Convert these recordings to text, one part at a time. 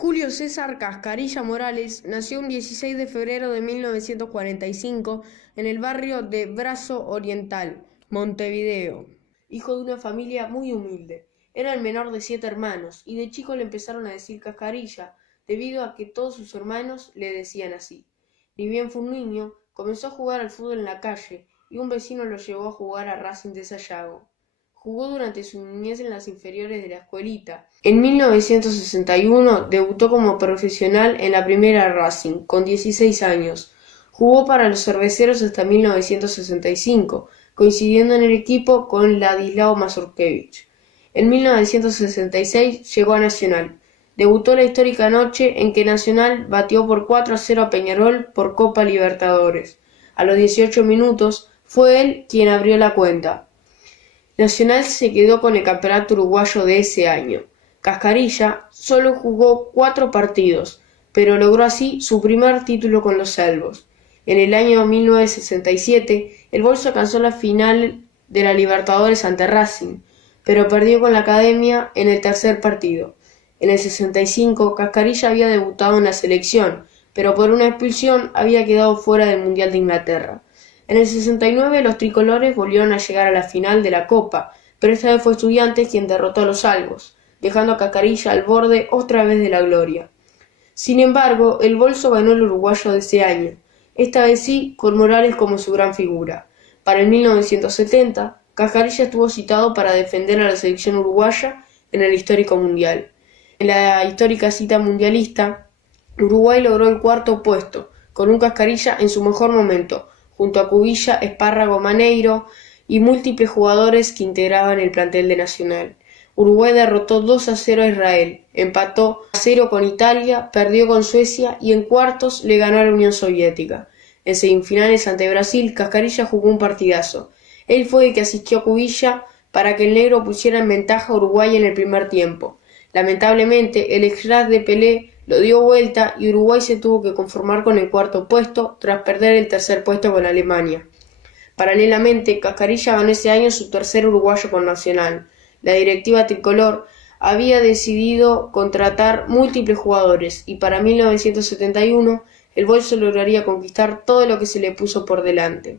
Julio César Cascarilla Morales nació un 16 de febrero de 1945 en el barrio de Brazo Oriental, Montevideo. Hijo de una familia muy humilde. Era el menor de 7 hermanos y de chico le empezaron a decir Cascarilla debido a que todos sus hermanos le decían así. Ni bien fue un niño, comenzó a jugar al fútbol en la calle y un vecino lo llevó a jugar a Racing de Sayago. Jugó durante su niñez en las inferiores de la escuelita. En 1961 debutó como profesional en la primera Racing, con 16 años. Jugó para los cerveceros hasta 1965, coincidiendo en el equipo con Ladislao Mazurkiewicz. En 1966 llegó a Nacional. Debutó la histórica noche en que Nacional batió por 4-0 a Peñarol por Copa Libertadores. A los 18 minutos fue él quien abrió la cuenta. Nacional se quedó con el campeonato uruguayo de ese año. Cascarilla solo jugó 4 partidos, pero logró así su primer título con los Salvos. En el año 1967, el Bolso alcanzó la final de la Libertadores ante Racing, pero perdió con la Academia en el tercer partido. En el 65, Cascarilla había debutado en la selección, pero por una expulsión había quedado fuera del Mundial de Inglaterra. En el 69 los tricolores volvieron a llegar a la final de la Copa, pero esta vez fue Estudiantes quien derrotó a los Salvos, dejando a Cascarilla al borde otra vez de la gloria. Sin embargo, el Bolso ganó el uruguayo de ese año, esta vez sí con Morales como su gran figura. Para el 1970, Cascarilla estuvo citado para defender a la selección uruguaya en el histórico mundial. En la histórica cita mundialista, Uruguay logró el 4.º puesto, con un Cascarilla en su mejor momento, junto a Cubilla, Espárrago, Maneiro y múltiples jugadores que integraban el plantel de Nacional. Uruguay derrotó 2-0 a Israel, empató 0 con Italia, perdió con Suecia y en cuartos le ganó a la Unión Soviética. En semifinales ante Brasil, Cascarilla jugó un partidazo. Él fue el que asistió a Cubilla para que el negro pusiera en ventaja a Uruguay en el primer tiempo. Lamentablemente, el ex-crack de Pelé lo dio vuelta y Uruguay se tuvo que conformar con el 4.º puesto tras perder el tercer puesto con Alemania. Paralelamente, Cascarilla ganó ese año su tercer uruguayo con Nacional. La directiva tricolor había decidido contratar múltiples jugadores y para 1971 el Bolso lograría conquistar todo lo que se le puso por delante.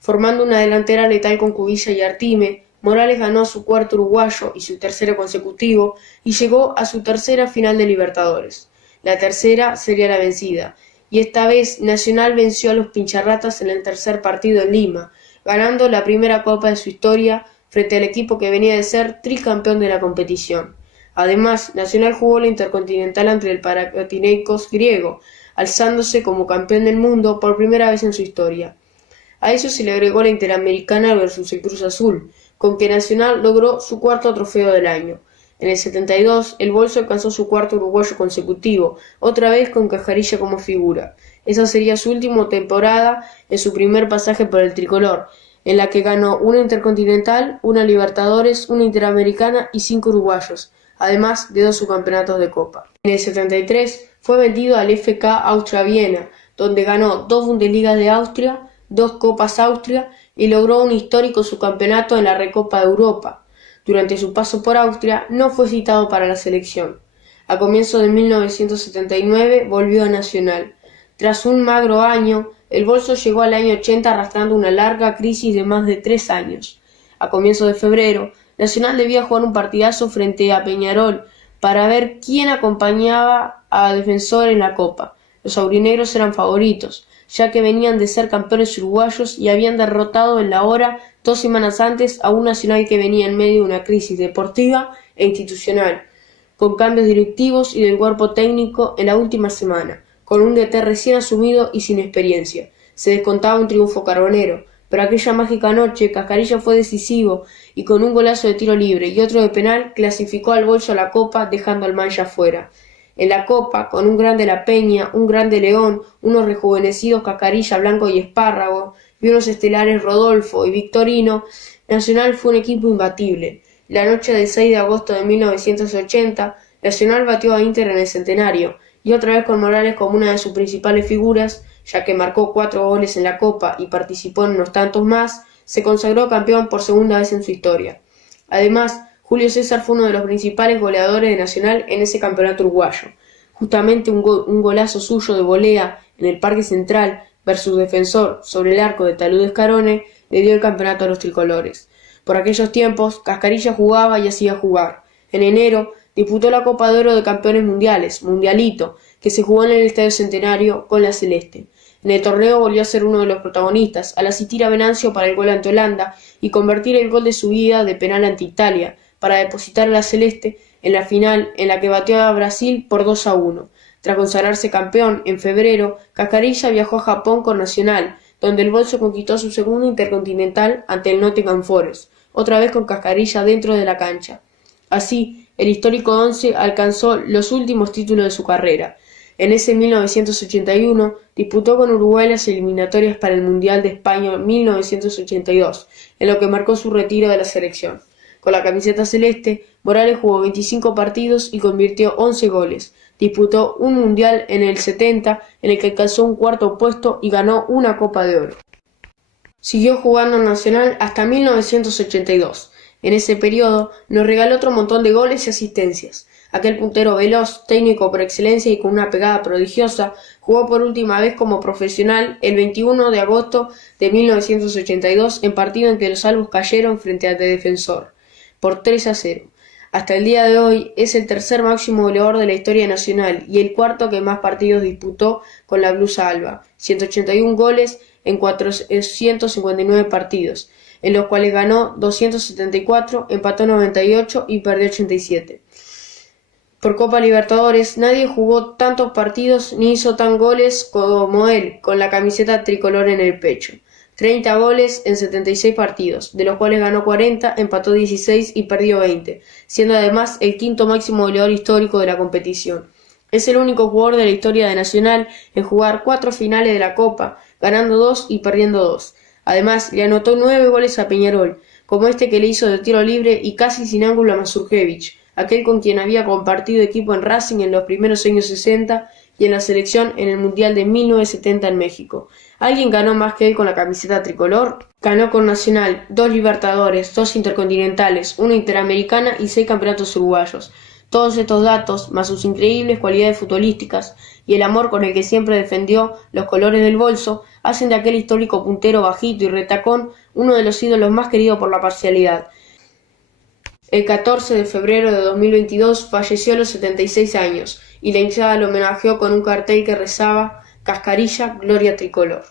Formando una delantera letal con Cubilla y Artime, Morales ganó su 4.º uruguayo y su tercero consecutivo y llegó a su tercera final de Libertadores. La tercera sería la vencida, y esta vez Nacional venció a los Pincharratas en el tercer partido en Lima, ganando la primera copa de su historia frente al equipo que venía de ser tricampeón de la competición. Además, Nacional jugó la Intercontinental ante el Panathinaikos griego, alzándose como campeón del mundo por primera vez en su historia. A eso se le agregó la Interamericana versus el Cruz Azul, con que Nacional logró su 4.º trofeo del año. En el 72, el Bolso alcanzó su 4.º uruguayo consecutivo, otra vez con Cascarilla como figura. Esa sería su última temporada en su primer pasaje por el tricolor, en la que ganó una Intercontinental, una Libertadores, una Interamericana y 5 uruguayos, además de 2 subcampeonatos de Copa. En el 73 fue vendido al FK Austria Viena, donde ganó 2 Bundesligas de Austria, 2 Copas Austria y logró un histórico subcampeonato en la Recopa de Europa. Durante su paso por Austria no fue citado para la selección. A comienzos de 1979 volvió a Nacional. Tras un magro año, el Bolso llegó al año 80 arrastrando una larga crisis de más de 3 años. A comienzos de febrero, Nacional debía jugar un partidazo frente a Peñarol para ver quién acompañaba a Defensor en la Copa. Los aurinegros eran favoritos, ya que venían de ser campeones uruguayos y habían derrotado en la hora 2 semanas antes a un Nacional que venía en medio de una crisis deportiva e institucional, con cambios directivos y del cuerpo técnico en la última semana, con un DT recién asumido y sin experiencia. Se descontaba un triunfo carbonero, pero aquella mágica noche Cascarilla fue decisivo y con un golazo de tiro libre y otro de penal clasificó al Bolso a la Copa dejando al Mancha fuera. En la Copa, con un grande La Peña, un grande León, unos rejuvenecidos Cascarilla, Blanco y Espárrago, y unos estelares Rodolfo y Victorino, Nacional fue un equipo imbatible. La noche del 6 de agosto de 1980, Nacional batió a Inter en el Centenario, y otra vez con Morales como una de sus principales figuras, ya que marcó 4 goles en la Copa y participó en unos tantos más, se consagró campeón por segunda vez en su historia. Además, Julio César fue uno de los principales goleadores de Nacional en ese campeonato uruguayo. Justamente un golazo suyo de volea en el Parque Central versus Defensor sobre el arco de Talud Escarone le dio el campeonato a los tricolores. Por aquellos tiempos, Cascarilla jugaba y hacía jugar. En enero disputó la Copa de Oro de Campeones Mundiales, Mundialito, que se jugó en el Estadio Centenario con la Celeste. En el torneo volvió a ser uno de los protagonistas, al asistir a Venancio para el gol ante Holanda y convertir el gol de su vida de penal ante Italia, para depositar a la Celeste en la final en la que batió a Brasil por 2-1. Tras consagrarse campeón, en febrero, Cascarilla viajó a Japón con Nacional, donde el Bolso conquistó su segundo Intercontinental ante el Nottingham Forest, otra vez con Cascarilla dentro de la cancha. Así, el histórico once alcanzó los últimos títulos de su carrera. En ese 1981 disputó con Uruguay las eliminatorias para el Mundial de España 1982, en lo que marcó su retiro de la selección. Con la camiseta celeste, Morales jugó 25 partidos y convirtió 11 goles. Disputó un Mundial en el 70, en el que alcanzó un cuarto puesto y ganó una Copa de Oro. Siguió jugando en Nacional hasta 1982. En ese periodo nos regaló otro montón de goles y asistencias. Aquel puntero veloz, técnico por excelencia y con una pegada prodigiosa, jugó por última vez como profesional el 21 de agosto de 1982 en partido en que los albos cayeron frente a Defensor por 3-0. Hasta el día de hoy es el tercer máximo goleador de la historia nacional y el cuarto que más partidos disputó con la blusa alba, 181 goles en 459 partidos, en los cuales ganó 274, empató 98 y perdió 87. Por Copa Libertadores nadie jugó tantos partidos ni hizo tan goles como él, con la camiseta tricolor en el pecho. 30 goles en 76 partidos, de los cuales ganó 40, empató 16 y perdió 20, siendo además el quinto máximo goleador histórico de la competición. Es el único jugador de la historia de Nacional en jugar 4 finales de la Copa, ganando 2 y perdiendo 2. Además, le anotó 9 goles a Peñarol, como este que le hizo de tiro libre y casi sin ángulo a Mazurkiewicz, aquel con quien había compartido equipo en Racing en los primeros años 60 y en la selección en el Mundial de 1970 en México. ¿Alguien ganó más que él con la camiseta tricolor? Ganó con Nacional 2 Libertadores, 2 Intercontinentales, 1 Interamericana y 6 campeonatos uruguayos. Todos estos datos, más sus increíbles cualidades futbolísticas y el amor con el que siempre defendió los colores del Bolso, hacen de aquel histórico puntero bajito y retacón uno de los ídolos más queridos por la parcialidad. El 14 de febrero de 2022 falleció a los 76 años y la hinchada lo homenajeó con un cartel que rezaba: Cascarilla, gloria tricolor.